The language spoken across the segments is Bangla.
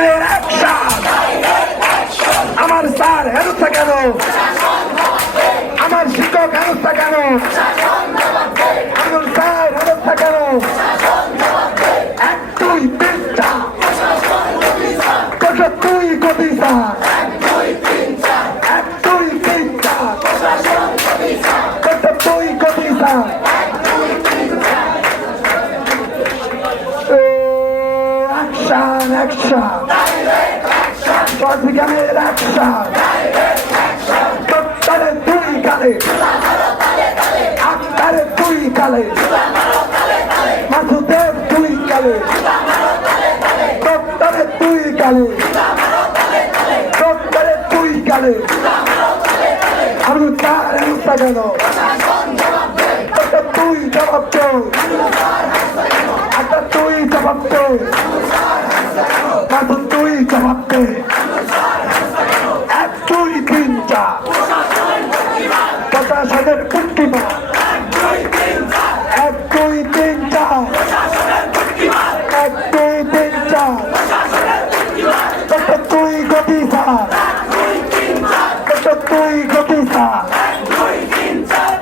বিজ্ঞানের অ্যাকশন, আমার স্যার হেরুস্তা কেন, আমার শিক্ষক হেরুস্তা কেন, আমার স্যার হেরুস্তা কেন, এক দুই তিনটা কত তুই কবি স্যার, এক দুই তিনটা কত তুই কবি স্যার। Action, action, বিজ্ঞানের অ্যাকশন, তোরে তুই কালে, আক্তারে তুই কালে, মাসুদের তুই কালে, তোরে তুই কালে, তোরে তুই কালে, আমি তার হেরুস্তা কেন, তুই জবাব দে, একটা তুই জবাব দে, মাসুদ তুই জবাব দে, এক দুই তিনটা প্রশাসনের বুদ্ধিমান, এক দুই তিনটা, এক দুই তিনটা কত তুই গতি স্যার, কত তুই গতি স্যার,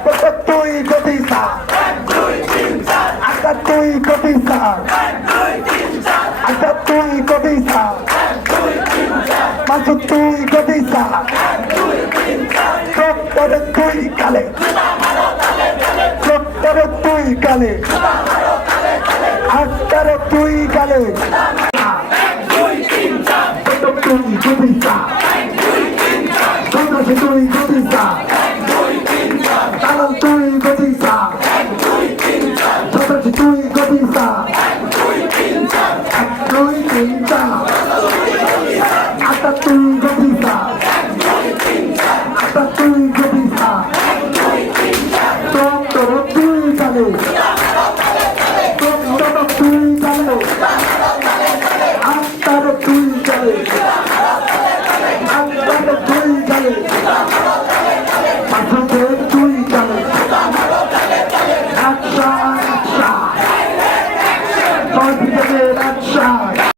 কত তুই গতি স্যার, আচ্ছা তুই গতি স্যার, আচ্ছা তুই গতি স্যার, মাসুদ তুই গতি স্যার, তোরে তুই কালে, তোরে তুই কালে, আক্তারে তুই কালে, তুই গতি স্যার, সন্ন্যাসী তুই গতি স্যার, তালাল তুই গতি স্যার, সন্ন্যাসী তুই গতি স্যার, এক দুই তিনটা আচ্ছা তুই গতি স্যার, আচ্ছা তুই গতি স্যার, তোর তুই কালে, তোর তুই কালে, আত্মার তুই কালে, আত্মার তুই কালে, মাসুদের তুই কালে, আচ্ছা আচ্ছা